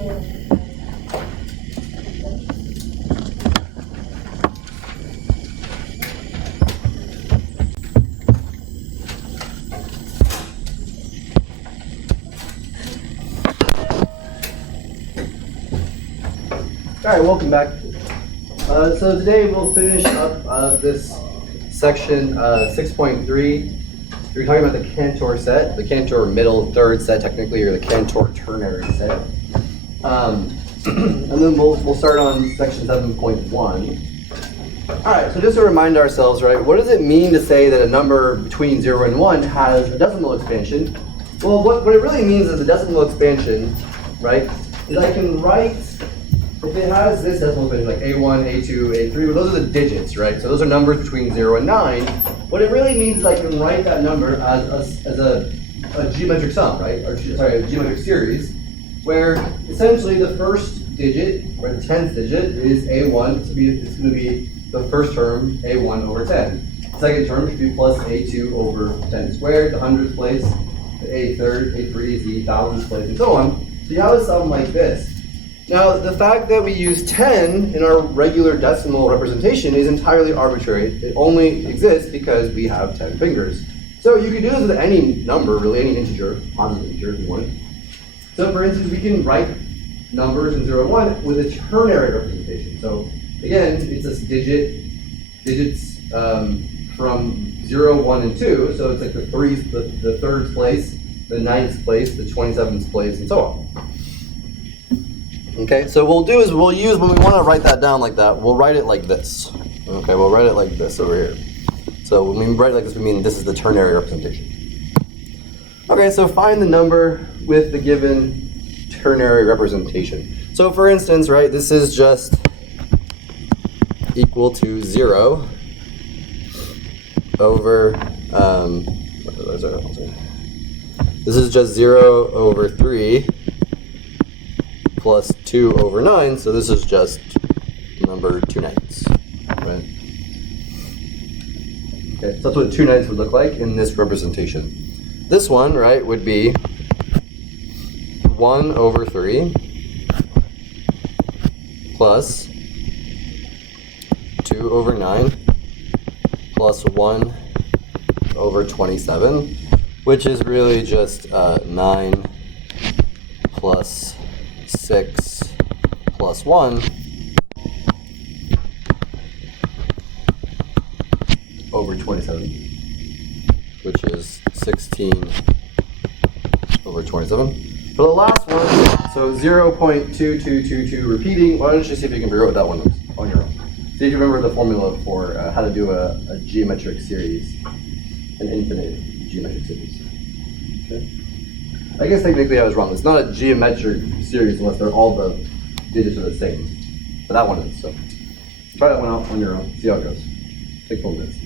All right, welcome back. So today we'll finish up this section 6.3. We're talking about the Cantor set, the Cantor middle third set technically, or the Cantor ternary set. And then we'll start on section 7.1. All right, so just to remind ourselves, right, what does it mean to say that a number between 0 and 1 has a decimal expansion? Well, what it really means is a decimal expansion, right, is I can write, if it has this decimal expansion, like A1, A2, A3, well, those are the digits, right? So those are numbers between 0 and 9. What it really means is I can write that number as a geometric sum, right? Or sorry, a geometric series, where essentially the first digit, or the 10th digit, is A1. It's going to be the first term, A1 over 10. The second term should be plus A2 over 10 squared, the hundredths place, the A3rd, A3 is the thousandths place, and so on. So you have a sum like this. Now, the fact that we use 10 in our regular decimal representation is entirely arbitrary. It only exists because we have 10 fingers. So you can do this with any number, really, any integer, positive integer if you want. So for instance, we can write numbers in 0 and 1 with a ternary representation. So again, it's this digits from 0, 1, and 2. So it's like the third place, the 9th place, the 27th place, and so on. Okay, so what we'll do is we'll use, when we want to write that down like that, we'll write it like this. Okay, we'll write it like this over here. So when we write it like this, we mean this is the ternary representation. Okay, so find the number with the given ternary representation. So for instance, right, this is just equal to 0 over, this is just 0 over 3 plus 2 over 9, so this is just number 2/9, right? Okay, so that's what 2/9 would look like in this representation. This one, right, would be 1 over 3 plus 2 over 9 plus 1 over 27, which is really just 9 plus 6 plus 1 over 27, which is 16 over 27. For the last one, so 0.2222 repeating, why don't you see if you can figure out what that one is on your own. See if you remember the formula for how to do a geometric series, an infinite geometric series. Okay. I guess technically I was wrong. It's not a geometric series unless all the digits are the same. But that one is. So try that one out on your own. See how it goes. Take 4 minutes.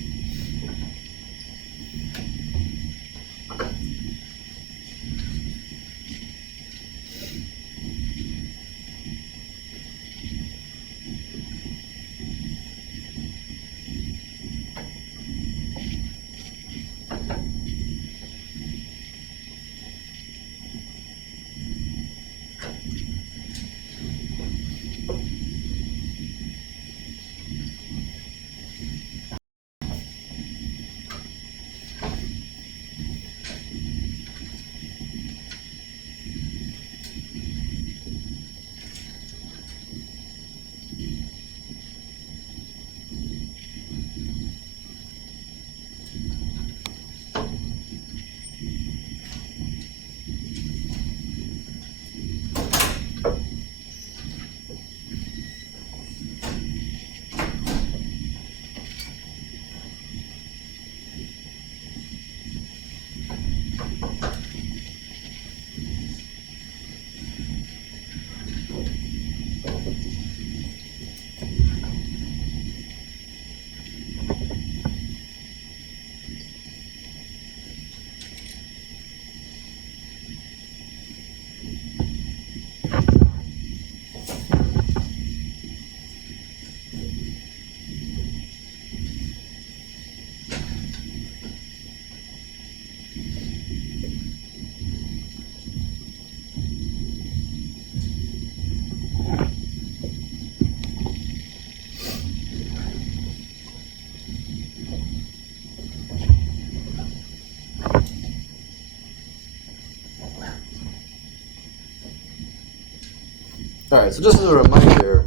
All right, so just as a reminder,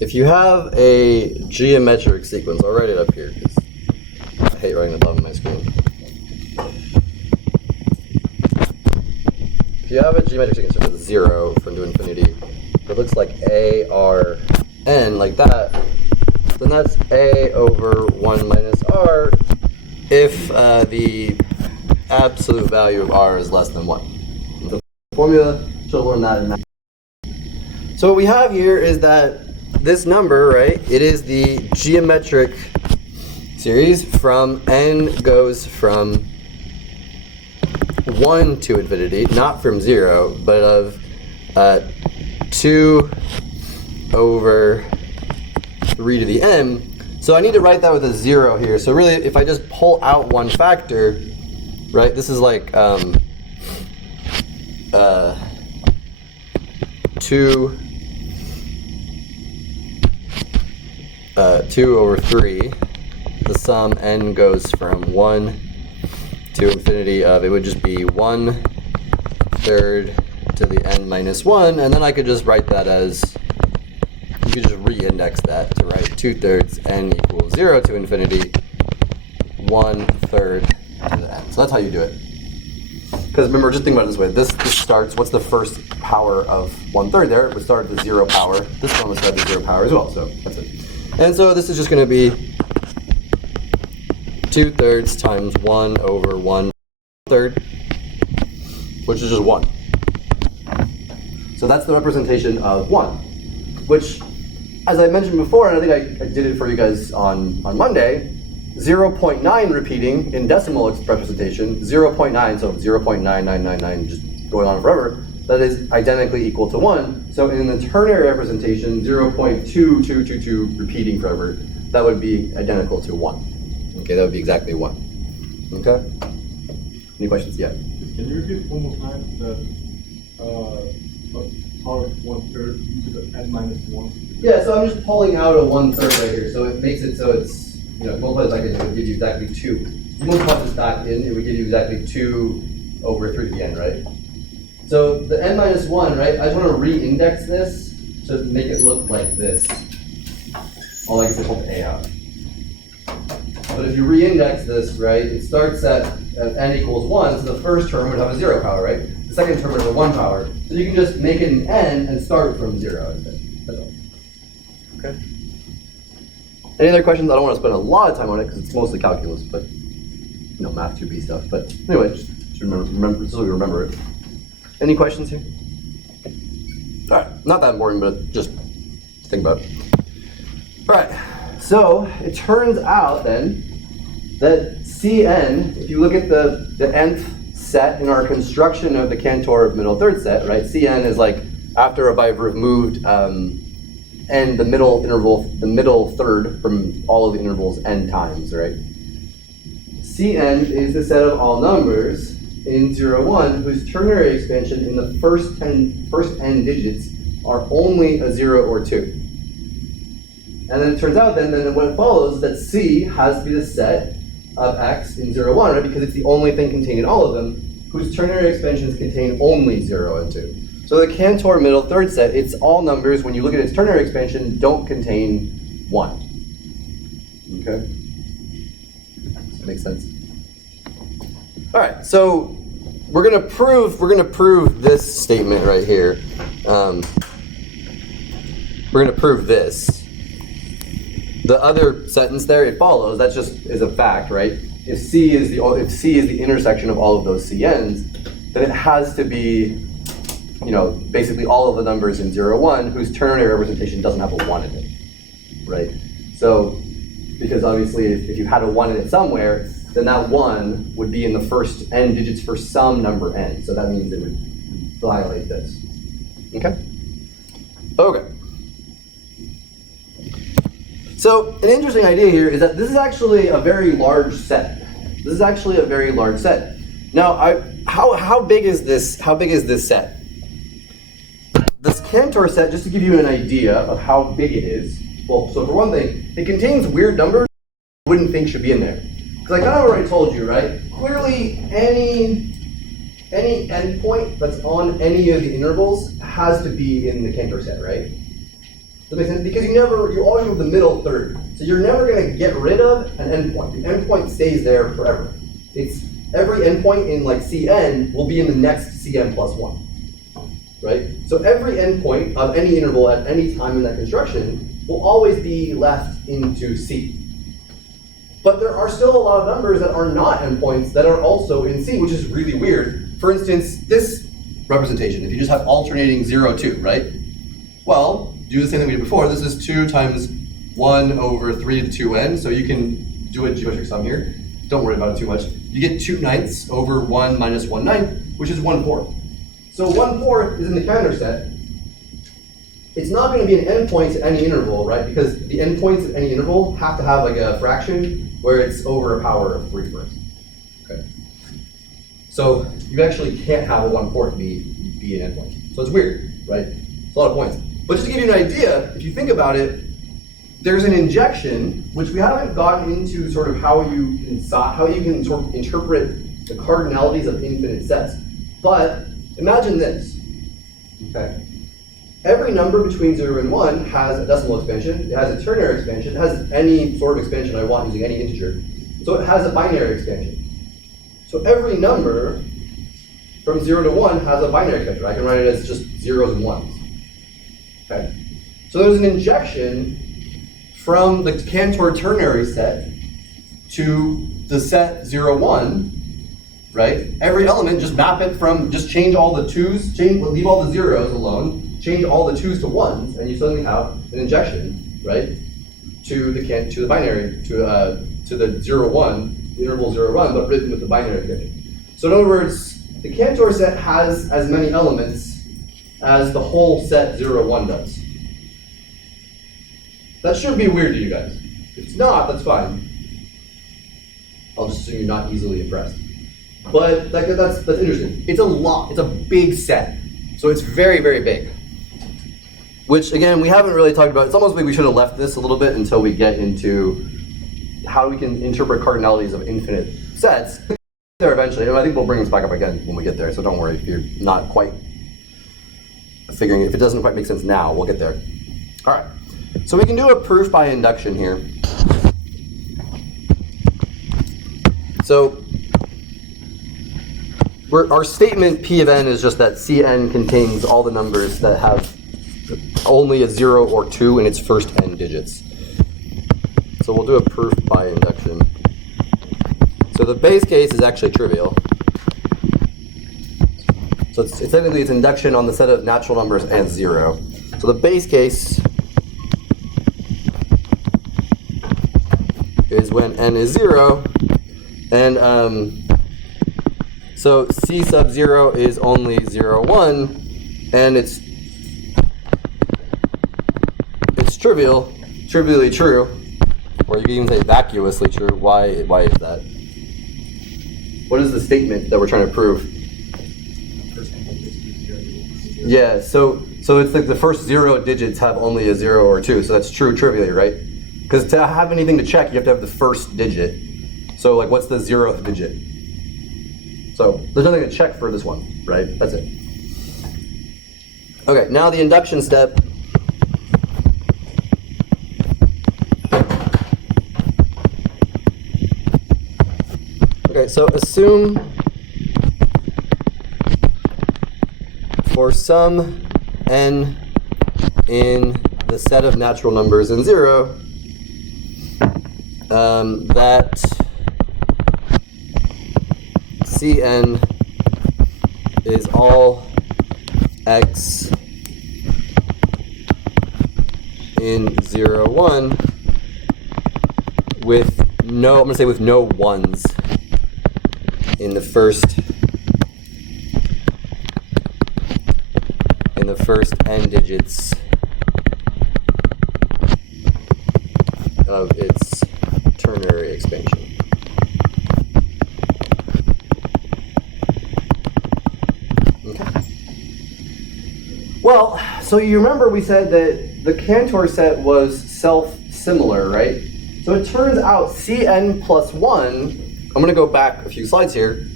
if you have a geometric sequence, I'll write it up here because I hate writing at the bottom of my screen. If you have a geometric sequence with 0 from to infinity, it looks like A, R, N, like that, then that's A over 1 minus R if the absolute value of R is less than 1. The formula, should learn that in math. So what we have here is that this number, right, it is the geometric series from N goes from 1 to infinity, not from 0, but of 2 over 3 to the n. So I need to write that with a 0 here. So really, if I just pull out one factor, right, this is like 2 over 3. The sum n goes from 1 to infinity of, it would just be 1/3 to the n minus 1, and then I could just write that as, you could just re-index that to write 2/3 n equals 0 to infinity, 1/3 to the n. So that's how you do it. Because remember, just think about it this way. This starts, what's the first power of 1/3 there? It would start at the 0 power. This one would start at the 0 power as well, so that's it. And so this is just going to be 2/3 times 1 over 1/3, which is just 1. So that's the representation of 1, which, as I mentioned before, and I think I did it for you guys on Monday, 0.9 repeating in decimal representation, 0.9, so 0.9999 just going on forever, that is identically equal to 1. So in the ternary representation, 0.2222 repeating forever, that would be identical to 1. Okay, that would be exactly 1. Okay? Any questions yet? Can you repeat one more time the power of 1/3 to the n minus 1? Yeah, so I'm just pulling out a 1/3 right here, so it makes it so it's, multiply this back in, it would give you exactly 2. You multiply this back in, it would give you exactly 2 over 3 to the n, right? So the n minus 1, right, I just want to re-index this to make it look like this. All I can do is pull the A out. But if you re-index this, right, it starts at n equals 1, so the first term would have a 0 power, right? The second term would have a 1 power. So you can just make it an n and start from 0 instead. That's all. Okay? Any other questions? I don't want to spend a lot of time on it because it's mostly calculus, but, math 2B stuff. But anyway, just remember so we remember it. Any questions here? All right, not that important, but just think about it. All right, so it turns out then that Cn, if you look at the nth set in our construction of the Cantor middle third set, right? Cn is like after I've removed n, the middle interval, the middle third from all of the intervals n times, right? Cn is the set of all numbers in 0, 1 whose ternary expansion in the first n digits are only a 0 or 2. And then it turns out then what it follows is that C has to be the set of x in 0, 1, right? Because it's the only thing contained in all of them whose ternary expansions contain only 0 and 2. So the Cantor middle third set, it's all numbers, when you look at its ternary expansion, don't contain 1. Okay? Does that make sense? All right, so we're gonna prove this statement right here. We're gonna prove this. The other sentence there, it follows. That just is a fact, right? If C is the intersection of all of those CNs, then it has to be, basically all of the numbers in 0, 1 whose ternary representation doesn't have a 1 in it, right? So, because obviously if you had a 1 in it somewhere, then that 1 would be in the first n digits for some number n. So that means it would violate this. Okay? Okay. So an interesting idea here is that this is actually a very large set. This is actually a very large set. Now, how big is this? How big is this set? This Cantor set, just to give you an idea of how big it is. Well, so for one thing, it contains weird numbers you wouldn't think should be in there. Because I kind of already told you, right? Clearly, any endpoint that's on any of the intervals has to be in the Cantor set, right? Does that make sense? Because you always have the middle third. So you're never going to get rid of an endpoint. The endpoint stays there forever. It's every endpoint in like Cn will be in the next Cn plus 1, right? So every endpoint of any interval at any time in that construction will always be left into C. But there are still a lot of numbers that are not endpoints that are also in C, which is really weird. For instance, this representation, if you just have alternating 0, 2, right? Well, do the same thing we did before. This is 2 times 1 over 3 to 2n, so you can do a geometric sum here. Don't worry about it too much. You get 2/9 over 1 minus 1/9, which is 1/4. So 1/4 is in the Cantor set. It's not going to be an endpoint at any interval, right? Because the endpoints at any interval have to have like a fraction where it's over a power of 3 first. Okay. So you actually can't have a 1/4 be an endpoint. So it's weird, right? It's a lot of points. But just to give you an idea, if you think about it, there's an injection, which we haven't gotten into sort of how you can sort of interpret the cardinalities of infinite sets. But imagine this, okay? Every number between 0 and 1 has a decimal expansion, it has a ternary expansion, it has any sort of expansion I want using any integer. So it has a binary expansion. So every number from 0 to 1 has a binary expansion. I can write it as just zeros and ones. Okay. So there's an injection from the Cantor ternary set to the set 0, 1, right? Every element, just map it from, just change all the 2's, leave all the zeros alone, change all the 2's to 1's, and you suddenly have an injection, right? To the binary, to the 0, 1, the interval 0, 1, but written with the binary expansion. So in other words, the Cantor set has as many elements as the whole set 0, 1 does. That should be weird to you guys. If it's not, that's fine. I'll just assume you're not easily impressed. But that's interesting. It's a lot. It's a big set. So it's very, very big. Which, again, we haven't really talked about. It's almost like we should have left this a little bit until we get into how we can interpret cardinalities of infinite sets. There eventually. And I think we'll bring this back up again when we get there. So don't worry if you're not quite figuring. If it doesn't quite make sense now, we'll get there. All right. So we can do a proof by induction here. So our statement P of n is just that Cn contains all the numbers that have only a 0 or 2 in its first n digits. So we'll do a proof by induction. So the base case is actually trivial. So it's technically it's induction on the set of natural numbers and 0. So the base case is when n is 0, and so C sub 0 is only 0, 1, and it's trivially true, or you can even say vacuously true. Why is that? What is the statement that we're trying to prove? Yeah, so it's like the first 0 digits have only a 0 or 2, so that's true trivially, right? Because to have anything to check, you have to have the first digit. So like, what's the 0th digit? So there's nothing to check for this one, right? That's it. Okay, now the induction step. Okay, so assume for some n in the set of natural numbers in 0, that Cn is all x in 0, 1 with no, I'm going to say with no 1s in the first n digits of its ternary expansion. Okay. Well, so you remember we said that the Cantor set was self-similar, right? So it turns out Cn plus 1, I'm going to go back a few slides here.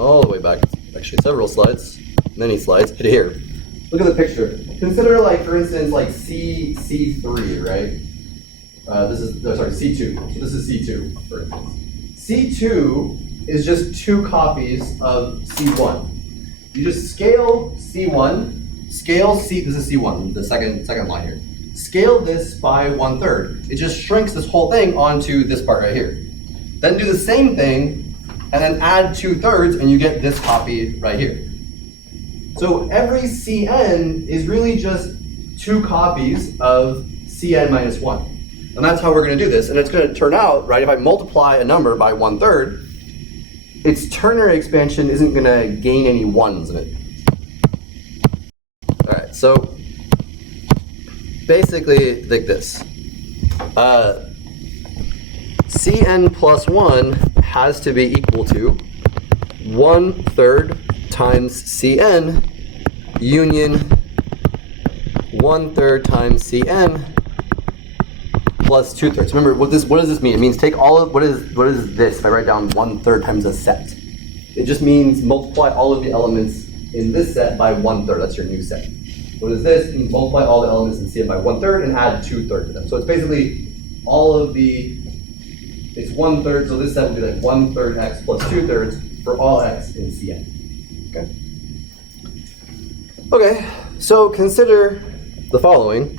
all the way back, actually several slides, many slides, but here. Look at the picture. Consider, like, for instance, like C3, right? C2. So this is C2, for instance. C2 is just two copies of C1. You just scale C1, scale C, this is C1, the second line here. Scale this by 1/3. It just shrinks this whole thing onto this part right here. Then do the same thing, and then add 2/3, and you get this copy right here. So every Cn is really just two copies of Cn minus 1. And that's how we're going to do this. And it's going to turn out, right, if I multiply a number by 1/3, its ternary expansion isn't going to gain any ones in it. All right, so basically like this. Cn plus 1 has to be equal to 1/3 times Cn union 1/3 times Cn plus 2/3. Remember, what does this mean? It means take all of, what is this if I write down 1/3 times a set? It just means multiply all of the elements in this set by 1/3. That's your new set. What is this? It means multiply all the elements in Cn by 1/3 and add 2/3 to them. So it's basically all of the, it's 1/3, so this set will be like 1/3 x plus 2/3 for all x in Cn. Okay? Okay, so consider the following.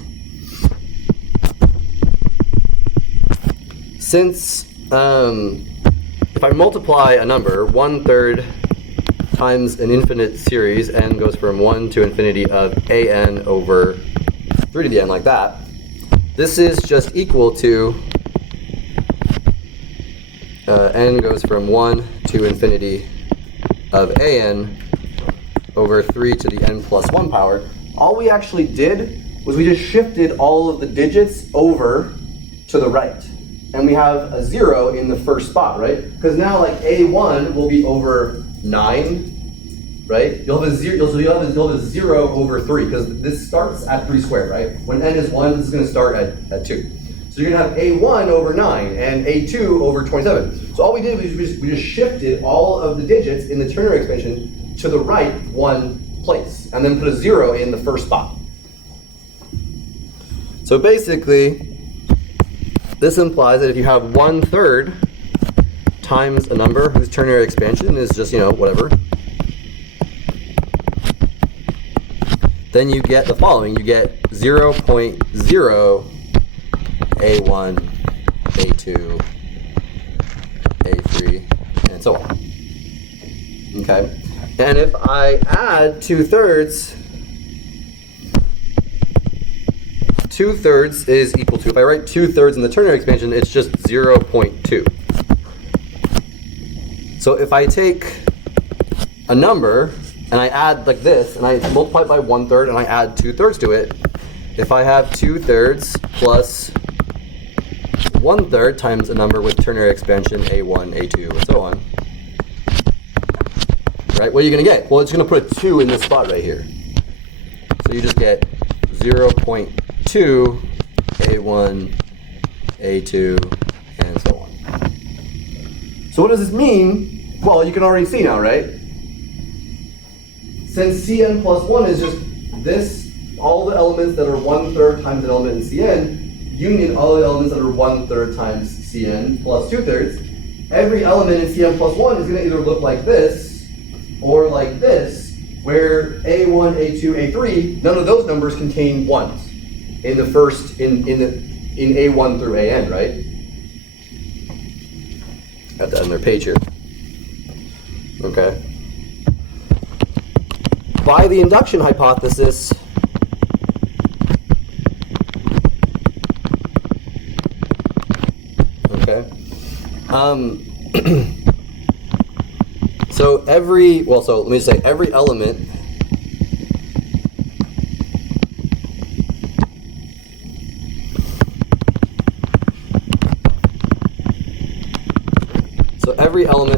Since if I multiply a number, 1/3 times an infinite series, n goes from 1 to infinity of an over 3 to the n, like that, this is just equal to n goes from 1 to infinity of an over 3 to the n plus 1 power. All we actually did was we just shifted all of the digits over to the right. And we have a 0 in the first spot, right? Because now, like, a1 will be over 9, right? You'll have a 0, you'll have a 0 over 3, because this starts at 3 squared, right? When n is 1, this is going to start at 2. So you're going to have a1 over 9 and a2 over 27. So all we did was we just shifted all of the digits in the ternary expansion to the right one place, and then put a 0 in the first spot. So basically, this implies that if you have 1/3 times a number whose ternary expansion is just, whatever, then you get the following. You get 0.0 a1, a2, a3, and so on. Okay? And if I add 2/3, 2/3 is equal to, if I write 2/3 in the ternary expansion, it's just 0.2. So if I take a number and I add like this, and I multiply it by 1/3 and I add 2/3 to it, if I have 2/3 plus 1/3 times a number with ternary expansion a1, a2, and so on, right, what are you going to get? Well, it's going to put a 2 in this spot right here. So you just get 0.2 a1, a2, and so on. So what does this mean? Well, you can already see now, right? Since Cn plus 1 is just this, all the elements that are 1/3 times an element in Cn, union all the elements that are 1/3 times Cn plus 2/3, every element in Cn plus 1 is going to either look like this or like this, where a1, a2, a3, none of those numbers contain 1s in the first, in a1 through an, right? Got that on their page here. Okay. By the induction hypothesis, okay, so let me say every element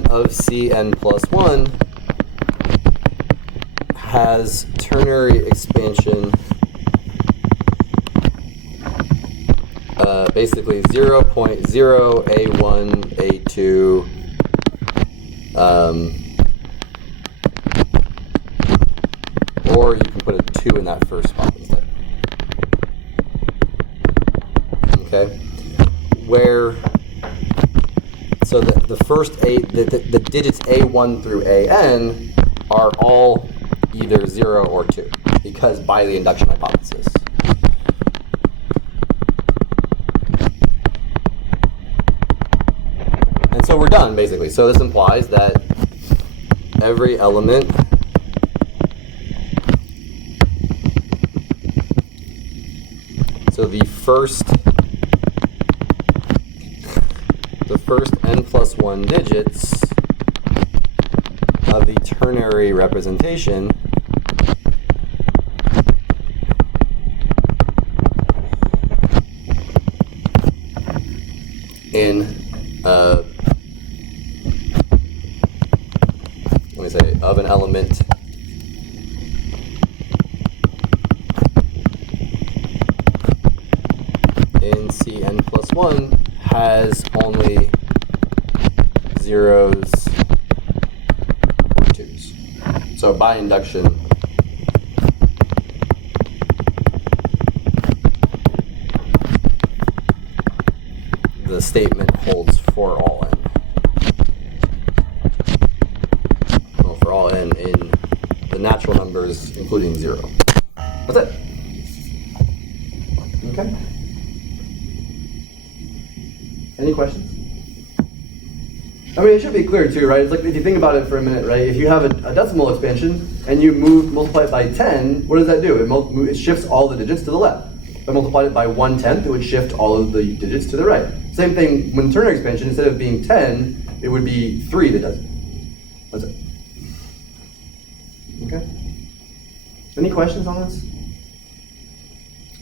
of Cn plus 1 has ternary expansion basically 0.0 a1, a2, or you can put a 2 in that first spot instead. Okay? So the first the digits A1 through AN are all either 0 or 2, because by the induction hypothesis. And so we're done, basically. So this implies that every element so the first n plus 1 digits of the ternary representation in of an element in Cn plus 1 has only zeros or 2s. So by induction, the statement holds for all n. Well, for all n in the natural numbers, including 0. That's it. Okay. Any questions? I mean, it should be clear too, right? It's like, if you think about it for a minute, right? If you have a decimal expansion and you multiply it by 10, what does that do? It shifts all the digits to the left. If I multiplied it by 1/10, it would shift all of the digits to the right. Same thing when ternary expansion, instead of being 10, it would be 3 that does it. That's it. Okay? Any questions on this?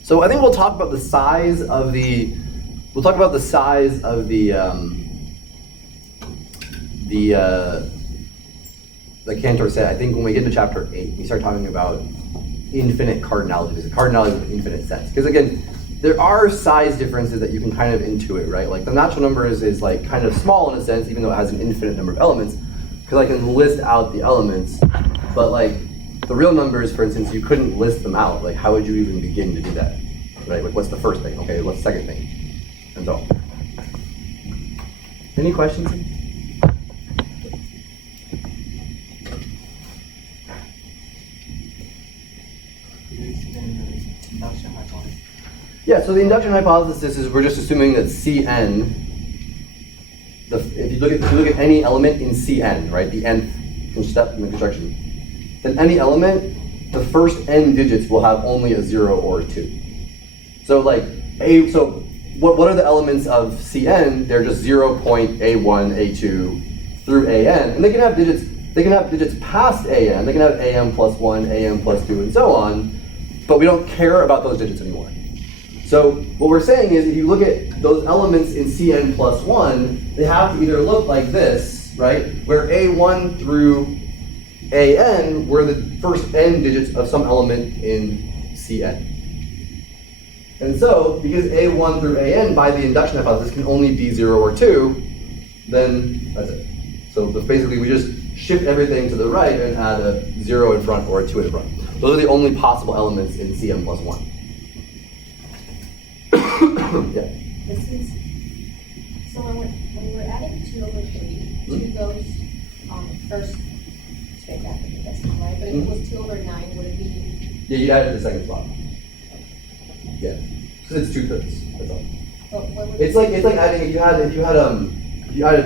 So I think we'll talk about the size of the Cantor set. I think when we get to chapter 8, we start talking about infinite cardinalities, the cardinalities of infinite sets. Because again, there are size differences that you can kind of intuit, right? Like the natural number is like kind of small in a sense, even though it has an infinite number of elements, because I can list out the elements. But like the real numbers, for instance, you couldn't list them out. Like how would you even begin to do that, right? Like what's the first thing? Okay, what's the second thing? And so on. Any questions? Induction hypothesis. Yeah, so the induction hypothesis is we're just assuming that Cn, if you look at any element in Cn, right, the nth step in the construction, then any element, the first n digits will have only a 0 or a 2. So like what are the elements of Cn? They're just 0.A1, A2 through An, and they can have digits past An. They can have Am plus 1, Am plus 2, and so on. But we don't care about those digits anymore. So what we're saying is, if you look at those elements in Cn plus 1, they have to either look like this, right? Where A1 through An were the first n digits of some element in Cn. And so, because A1 through An by the induction hypothesis can only be 0 or 2, then that's it. So basically we just shift everything to the right and add a 0 in front or a 2 in front. Those are the only possible elements in Cn plus 1. Yeah. So when we're adding 2 over 3, 2 goes first straight after the decimal, right? But if it was 2 over 9, would it be? Yeah, you added the second spot. Yeah, because it's 2/3. That's all. It's like adding if you added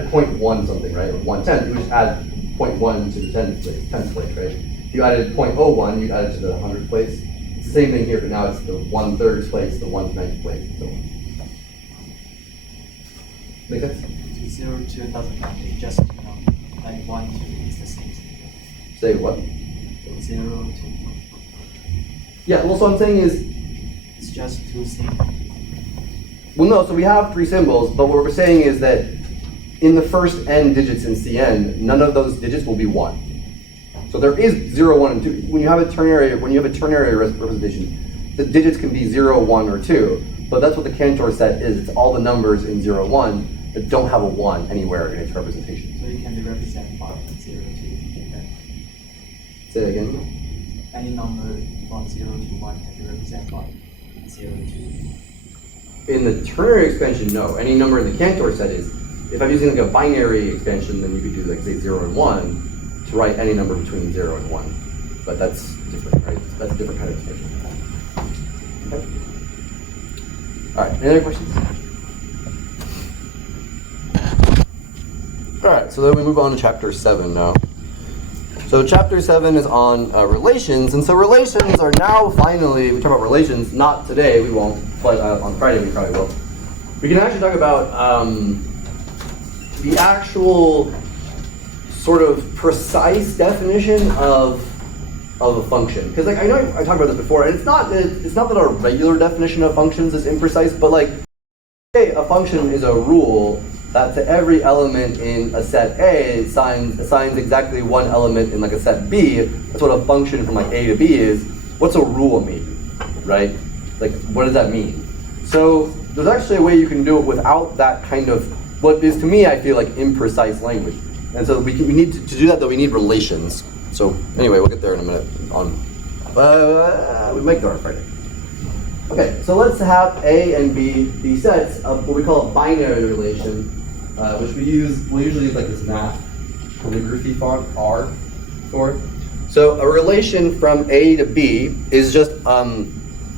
0.1 something, right, or 1/10, you would just add 0.1 to the 10th place, right? If you added 0.01, you'd add it to the 100th place. It's the same thing here, but now it's the 1/3 place, the 1/9th place, and so on. Make sense? 0 to doesn't count. It's just like 1 to is the same thing. Say what? 0 to 1. Yeah. Well, so I'm saying is. It's just 2 symbols. Well, no, so we have 3 symbols, but what we're saying is that in the first n digits in Cn, none of those digits will be 1. So there is 0, 1, and 2. When you have a ternary representation, the digits can be 0, 1, or 2, but that's what the Cantor set is. It's all the numbers in 0, 1 that don't have a 1 anywhere in its representation. So it can be represented by 0 to. Say that again. any number from 0 to 1 can be represented by 0 to... In the ternary expansion, no. Any number in the Cantor set is. If I'm using like a binary expansion, then you could do like say 0 and 1 to write any number between 0 and 1. But that's different, right? That's a different kind of expansion. Okay. All right, any other questions? All right, so then we move on to chapter 7 now. So chapter 7 is on relations, and so relations are now finally, we talk about relations, not today, we won't, but on Friday we probably will. We can actually talk about the actual sort of precise definition of a function. Because like I know I talked about this before, and it's not that our regular definition of functions is imprecise, but like say a function is a rule that to every element in a set A assigns exactly one element in like a set B. That's what a function from like A to B is. What's a rule mean, right? Like what does that mean? So there's actually a way you can do it without that kind of what is to me I feel like imprecise language. And so we need to do that though. We need relations. So anyway, we'll get there in a minute. We might go on Friday. Okay, so let's have A and B be sets of what we call a binary relation, which we'll usually use like this math calligraphy font R for. So a relation from A to B is just a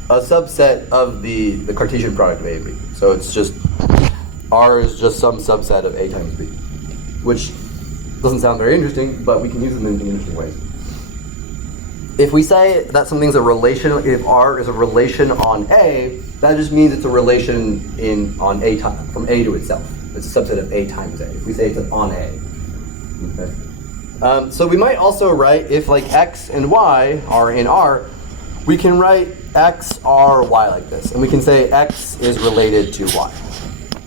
subset of the Cartesian product of A and B. So it's just R is just some subset of A times B, which doesn't sound very interesting, but we can use them in interesting ways. If we say that something's a relation, if R is a relation on A, that just means it's a relation on A time, from A to itself. It's a subset of A times A. If we say it's on A. Okay. So we might also write, if like X and Y are in R, we can write X, R, Y like this. And we can say X is related to Y.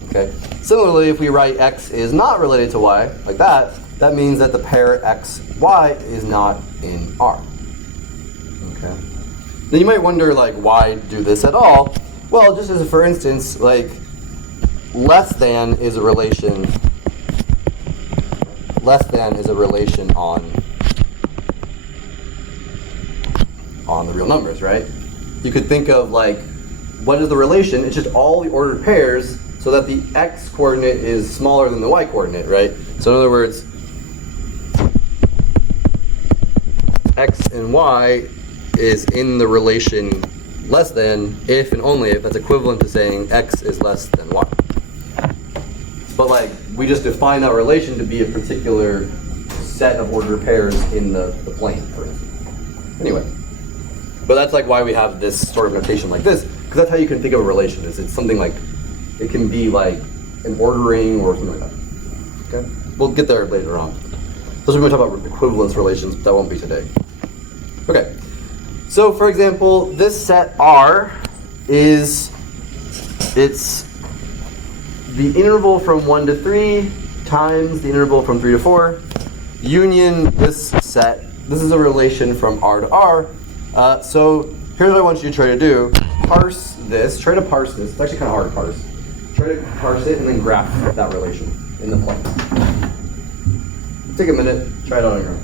Okay. Similarly, if we write X is not related to Y, like that, that means that the pair X, Y is not in R. Okay. Then you might wonder, like, why do this at all? Well, just as a for instance, like, less than is a relation on the real numbers, right? You could think of like, what is the relation? It's just all the ordered pairs so that the X coordinate is smaller than the Y coordinate, right? So in other words, X and Y is in the relation less than if and only if that's equivalent to saying X is less than Y. But like, we just define that relation to be a particular set of ordered pairs in the plane, for instance. Anyway, but that's like why we have this sort of notation like this, because that's how you can think of a relation. Is it's something like, it can be like an ordering or something like that. Okay, we'll get there later on. So we're going to talk about equivalence relations, but that won't be today. Okay, so for example, this set R it's the interval from 1 to 3 times the interval from 3 to 4, union this set. This is a relation from R to R. So here's what I want you to try to do. Parse this, try to parse this. It's actually kind of hard to parse. Try to parse it and then graph that relation in the plane. Take a minute, try it on your own.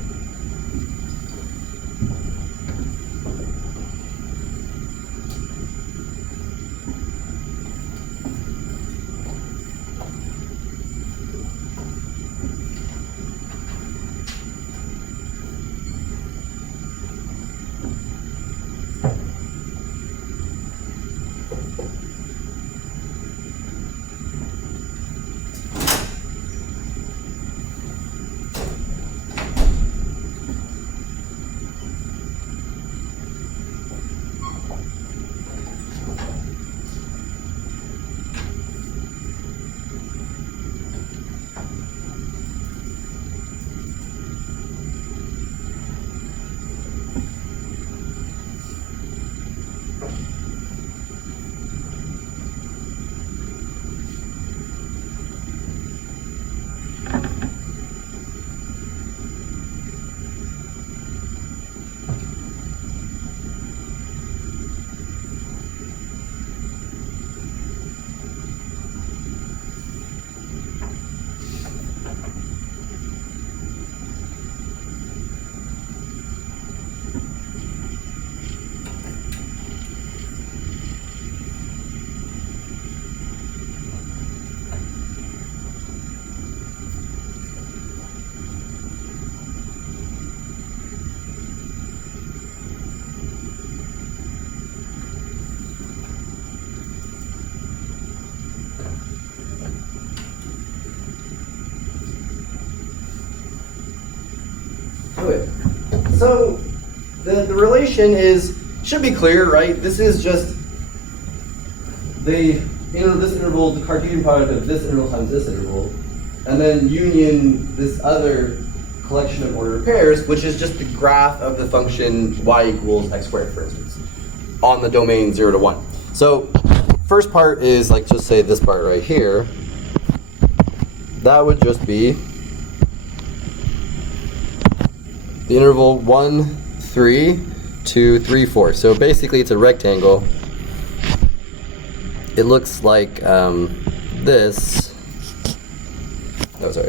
So the relation should be clear, right? This is just this interval, the Cartesian product of this interval times this interval, and then union this other collection of ordered pairs, which is just the graph of the function y equals x squared, for instance, on the domain 0 to 1. So first part is like, just say this part right here. That would just be the interval 1, 3, 2, 3, 4. So basically it's a rectangle. It looks like this. Oh, sorry.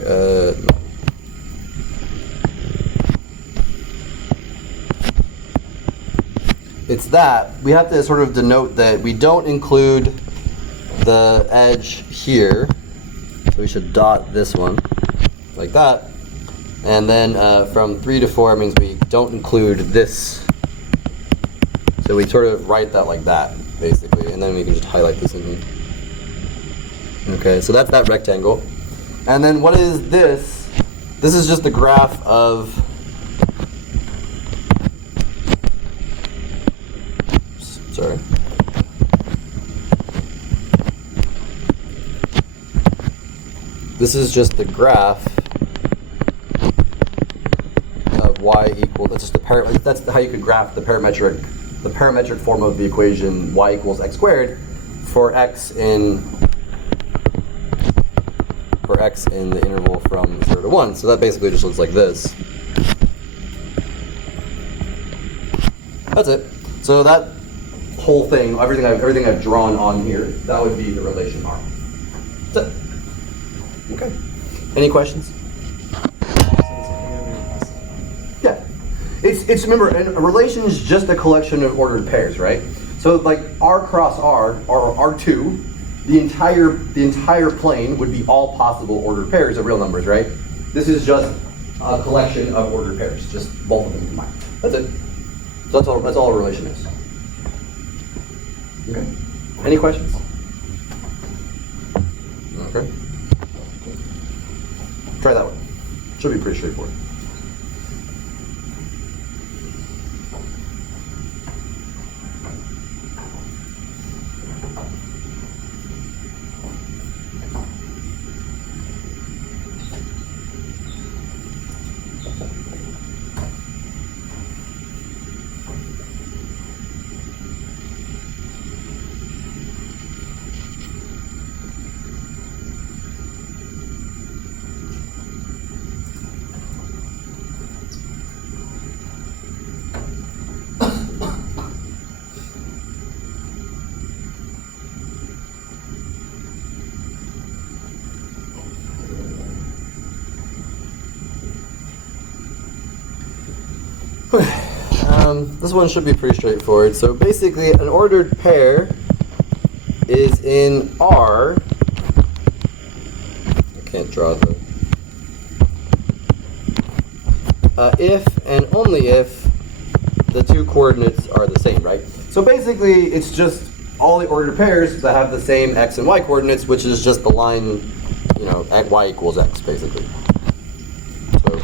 It's that. We have to sort of denote that we don't include the edge here. So we should dot this one like that. And then from 3 to 4 means we don't include this. So we sort of write that like that, basically. And then we can just highlight this in here. Okay, so that's that rectangle. And then what is this? This is just the graph of sorry. This is just the graph of y equals, that's just the that's how you could graph the parametric form of the equation y equals x squared for x in the interval from 0 to 1. So that basically just looks like this. That's it. So that whole thing, everything I've drawn on here, that would be the relation R. That's it. Okay. Any questions? Yeah. It's remember, a relation is just a collection of ordered pairs, right? So like R cross R, or R2, the entire plane would be all possible ordered pairs of real numbers, right? This is just a collection of ordered pairs, just both of them combined. That's it. So that's all a relation is. Okay. Any questions? Okay. Try that one. Should be pretty straightforward. This one should be pretty straightforward. So basically, an ordered pair is in R. I can't draw the. If and only if the two coordinates are the same, right? So basically, it's just all the ordered pairs that have the same x and y coordinates, which is just the line, at y equals x, basically. So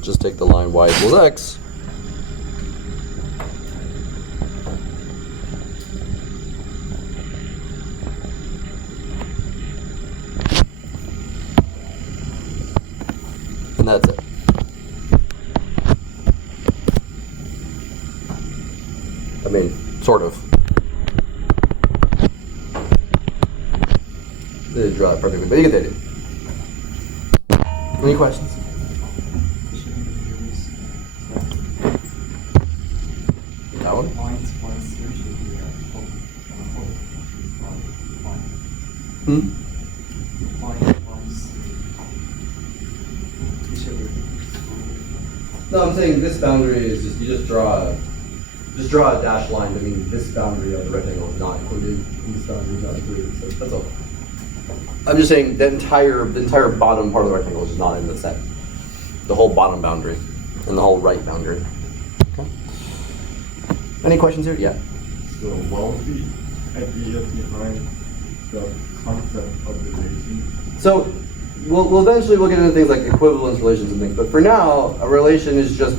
just take the line y equals x. And that's it. I mean, sort of. Didn't draw it perfectly, but you get the idea. Any questions? That one? No, I'm saying this boundary is just, you just draw a dashed line. I mean, this boundary of the rectangle is not included, and this boundary is not included, so that's all. I'm just saying the entire bottom part of the rectangle is just not in the set. The whole bottom boundary and the whole right boundary. Okay. Any questions here? Yeah. So what would be idea behind the concept of relation? So we'll eventually get into things like equivalence relations and things, but for now, a relation is just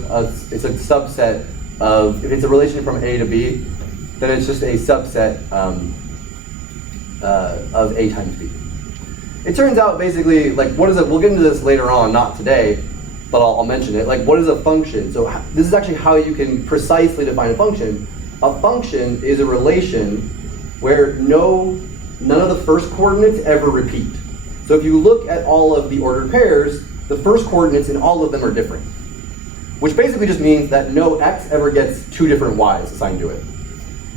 it's a subset of, if it's a relation from A to B, then it's just a subset of A times B. It turns out basically, like, what is it? We'll get into this later on, not today, but I'll mention it. Like, what is a function? So this is actually how you can precisely define a function. A function is a relation where none of the first coordinates ever repeat. So if you look at all of the ordered pairs, the first coordinates in all of them are different, which basically just means that no x ever gets two different y's assigned to it.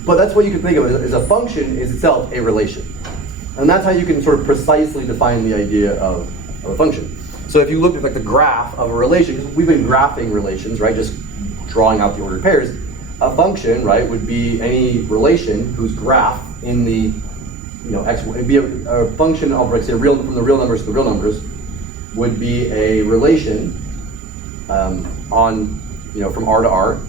But that's what you can think of as a function is itself a relation. And that's how you can sort of precisely define the idea of a function. So if you look at like the graph of a relation, because we've been graphing relations, right, just drawing out the ordered pairs, a function, right, would be any relation whose graph in the, x, it'd be a function of, like, say, from the real numbers to the real numbers, would be a relation on, from R to R,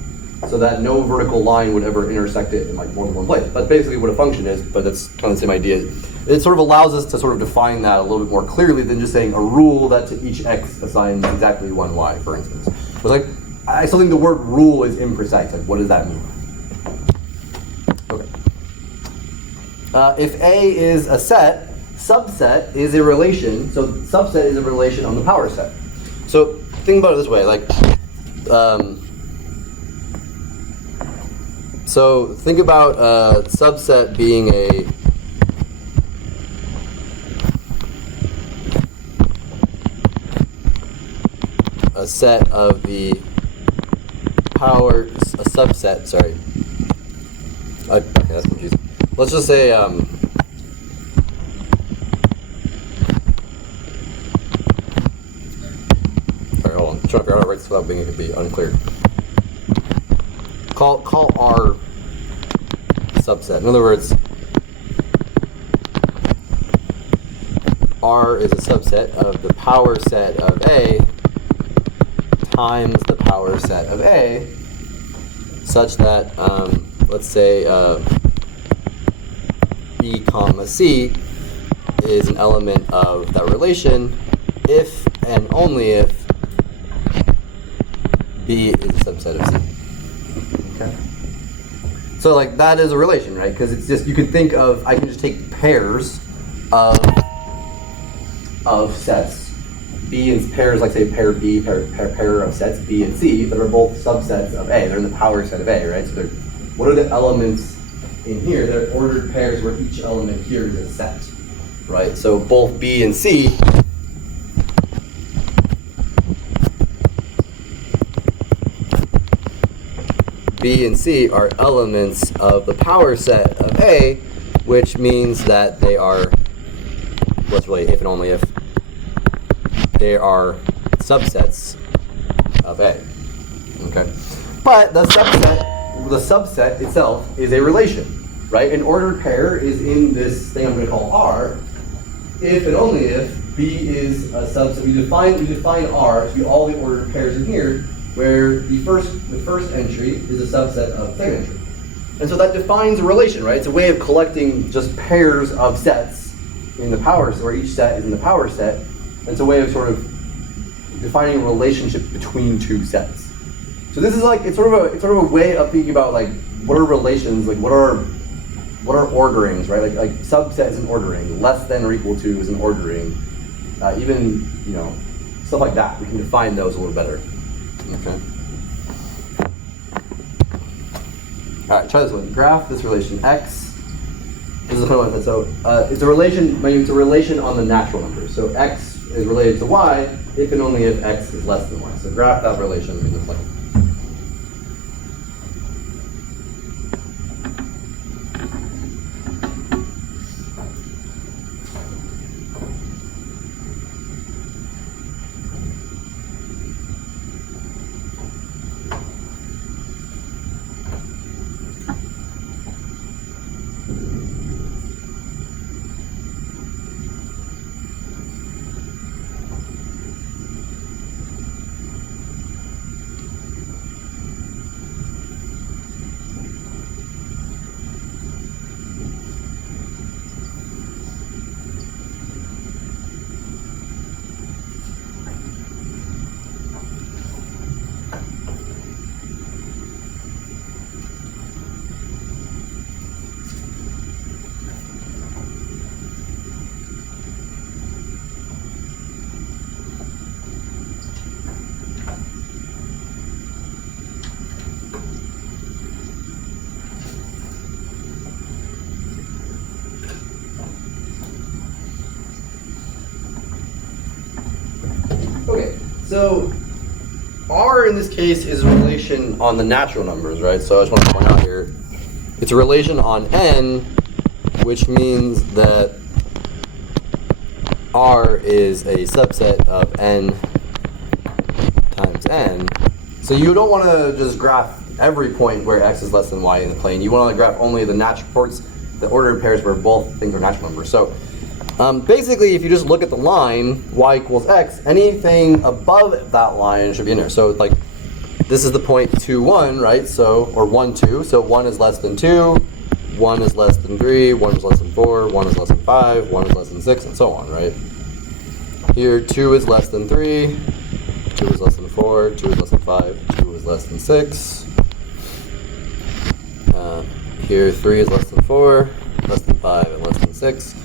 so that no vertical line would ever intersect it in like more than one place. That's basically what a function is, but that's kind of the same idea. It sort of allows us to sort of define that a little bit more clearly than just saying a rule that to each x assigns exactly one y, for instance. But like, I still think the word rule is imprecise. Like, what does that mean? Okay. If A is a set, subset is a relation. So subset is a relation on the power set. So think about it this way, like, so think about a subset being a set of the power, a subset, sorry. Okay, that's confusing. Let's just say, all right, hold on. I'm trying to figure out how to write this without being, it could be unclear. Call R subset. In other words, R is a subset of the power set of A times the power set of A, such that, let's say, B comma C is an element of that relation if and only if B is a subset of C. Okay. So like that is a relation, right? Because it's just, you can think of, I can just take pairs of sets, B and pairs, like say pair B, pair of sets B and C that are both subsets of A. They're in the power set of A, right? So what are the elements in here? They're ordered pairs where each element here is a set, right? So both B and C are elements of the power set of A, which means that they are, what's really if and only if, they are subsets of A. Okay, but the subset itself is a relation, right? An ordered pair is in this thing I'm going to call R, if and only if B is a subset. We define R to be all the ordered pairs in here, where the first entry is a subset of the second entry. And so that defines a relation, right? It's a way of collecting just pairs of sets in the power set, where each set is in the power set. It's a way of sort of defining a relationship between two sets. So this is like, it's sort of a way of thinking about like, what are relations, like what are orderings, right? Like subset is an ordering, less than or equal to is an ordering, even, stuff like that. We can define those a little better. Okay. All right, try this one. Graph this relation x. This is kind of like that. So it's a relation on the natural numbers. So x is related to y if and only if x is less than y. So graph that relation in the plane. So R in this case is a relation on the natural numbers, right? So I just want to point out here, it's a relation on n, which means that R is a subset of n times n. So you don't want to just graph every point where x is less than y in the plane. You want to graph only the natural parts, the ordered pairs where both things are natural numbers. So basically, if you just look at the line, y equals x, anything above that line should be in there. So like, this is the point 2, 1, right? So, or 1, 2. So 1 is less than 2, 1 is less than 3, 1 is less than 4, 1 is less than 5, 1 is less than 6, and so on, right? Here, 2 is less than 3, 2 is less than 4, 2 is less than 5, 2 is less than 6. Here, 3 is less than 4, less than 5, and less than 6.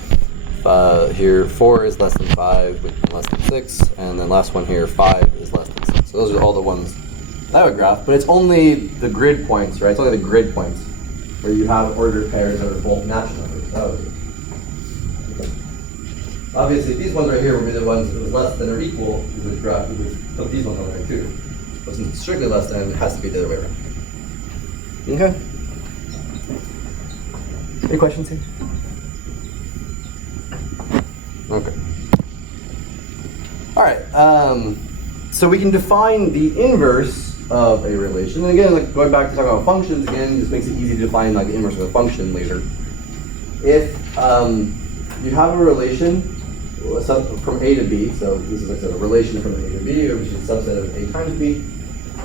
Here, 4 is less than 5, and less than 6. And then last one here, 5 is less than 6. So those are all the ones that I would graph. But it's only the grid points, right? It's only the grid points where you have ordered pairs that are both natural numbers. That would be. Obviously, these ones right here would be the ones that was less than or equal. You would graph, you would put these ones on there too. But since it's strictly less than, it has to be the other way around. Okay. Any questions here? Okay. All right. So we can define the inverse of a relation. And again, like going back to talking about functions again, this makes it easy to define like the inverse of a function later. If you have a relation from A to B, so this is like a relation from A to B, which is a subset of A times B,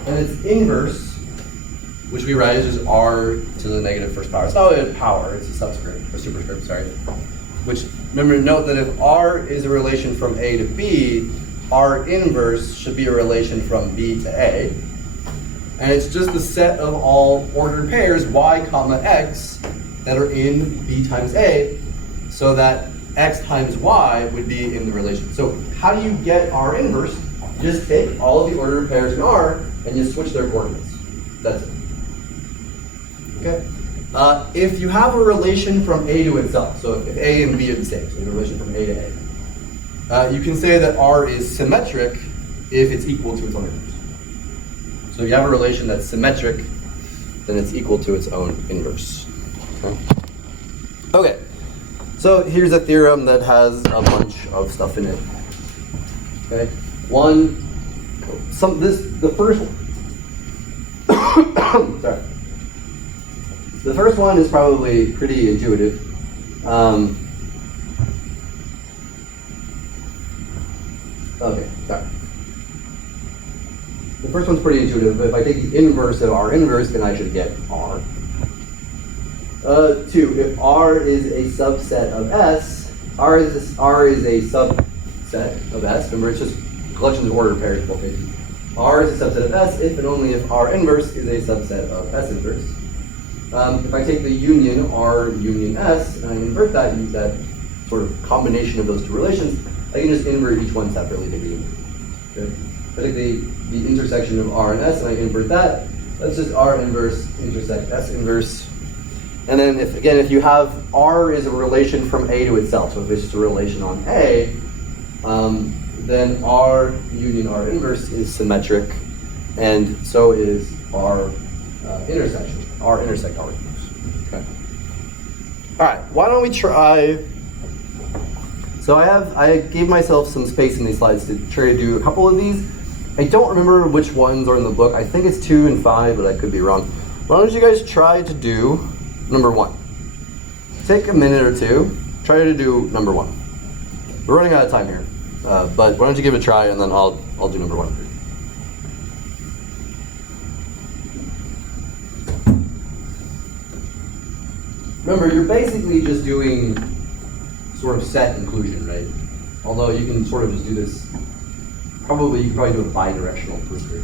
and its inverse, which we write as just R to the negative first power. It's not really a power, it's a subscript, or superscript, sorry. Which, remember, note that if R is a relation from A to B, R inverse should be a relation from B to A. And it's just the set of all ordered pairs, y comma x, that are in B times A, so that x times y would be in the relation. So how do you get R inverse? You just take all of the ordered pairs in R and you switch their coordinates. That's it. Okay. If you have a relation from A to itself, so if A and B are the same, so you have a relation from A to A, you can say that R is symmetric if it's equal to its own inverse. So if you have a relation that's symmetric, then it's equal to its own inverse. Okay. So here's a theorem that has a bunch of stuff in it. Okay. The first one. Sorry. The first one is probably pretty intuitive. Okay, sorry. The first one's pretty intuitive, but if I take the inverse of R inverse, then I should get R. 2, if R is a subset of S, R is a subset of S. Remember, it's just collections of ordered pairs, both cases. R is a subset of S if and only if R inverse is a subset of S inverse. If I take the union R union S and I invert that, use that sort of combination of those two relations, I can just invert each one separately to be union. Okay? If I take the intersection of R and S and I invert that, that's just R inverse intersect S inverse. And then if you have R is a relation from A to itself, so if it's just a relation on A, then R union R inverse is symmetric, and so is R intersection. R intersect R inverse. Okay. All right. Why don't we try? So I gave myself some space in these slides to try to do a couple of these. I don't remember which ones are in the book. I think it's 2 and 5, but I could be wrong. Why don't you guys try to do number 1? Take a minute or two. Try to do number 1. We're running out of time here, but why don't you give it a try, and then I'll do number 1 for you. Remember, you're basically just doing sort of set inclusion, right? Although you can sort of just do this, you can probably do a bidirectional proof here.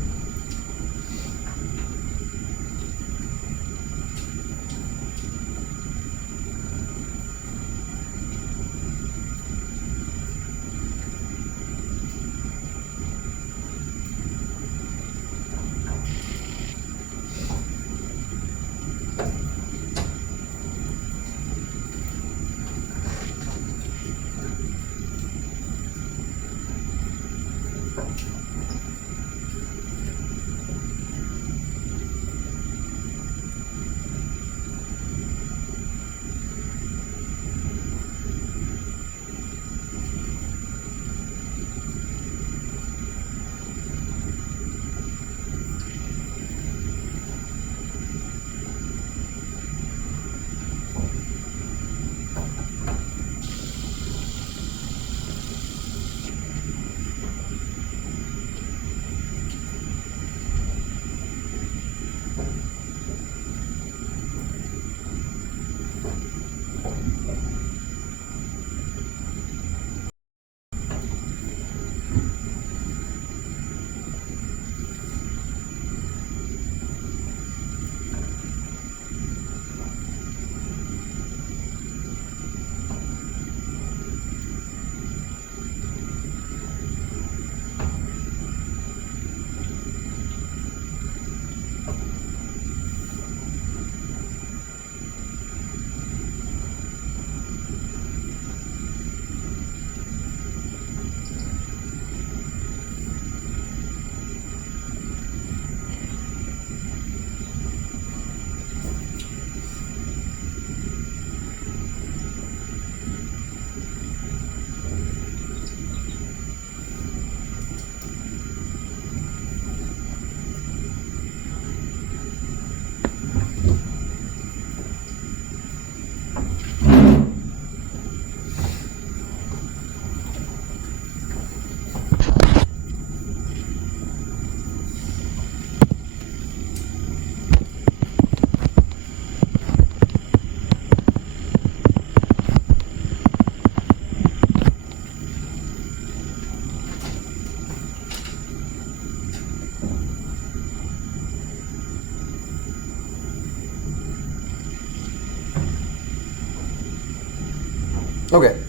Okay,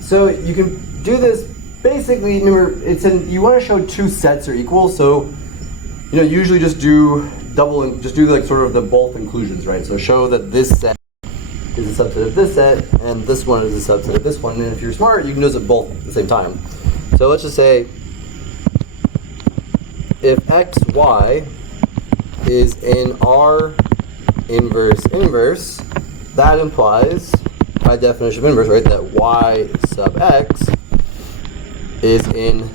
so you can do this basically. Remember, you want to show two sets are equal. So usually just do just do like sort of the both inclusions, right? So show that this set is a subset of this set, and this one is a subset of this one. And if you're smart, you can do it both at the same time. So let's just say if xy is in R inverse, that implies, by definition of inverse, right, that y sub x is in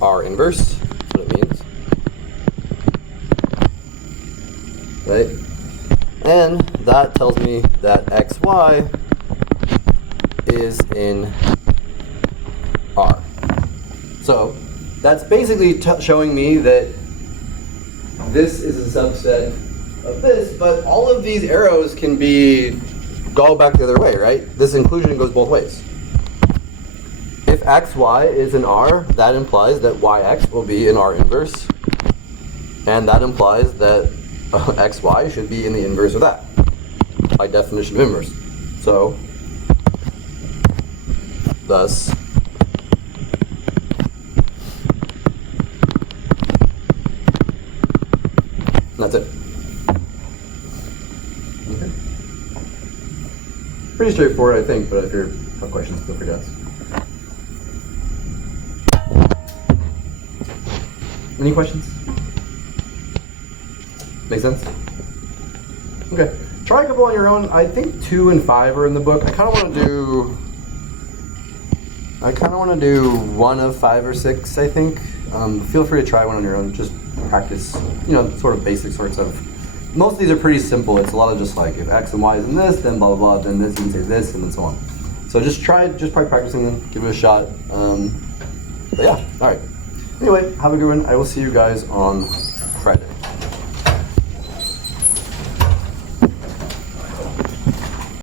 R inverse. That's what it means, right? And that tells me that xy is in R. So that's basically showing me that this is a subset of this, but all of these arrows can go back the other way, right? This inclusion goes both ways. If xy is in R, that implies that yx will be in R inverse, and that implies that xy should be in the inverse of that, by definition of inverse. So, thus, that's it. Okay. Pretty straightforward, I think, but if you have questions, feel free to ask. Any questions? Make sense? Okay. Try a couple on your own. I think 2 and 5 are in the book. I kind of want to do 1 of 5 or 6, I think. Feel free to try one on your own. Just practice, sort of basic sorts of. Most of these are pretty simple. It's a lot of just like if x and y is in this, then blah blah blah, then this, you can say this, and then so on. So just try practicing them. Give it a shot. But yeah, all right. Anyway, have a good one. I will see you guys on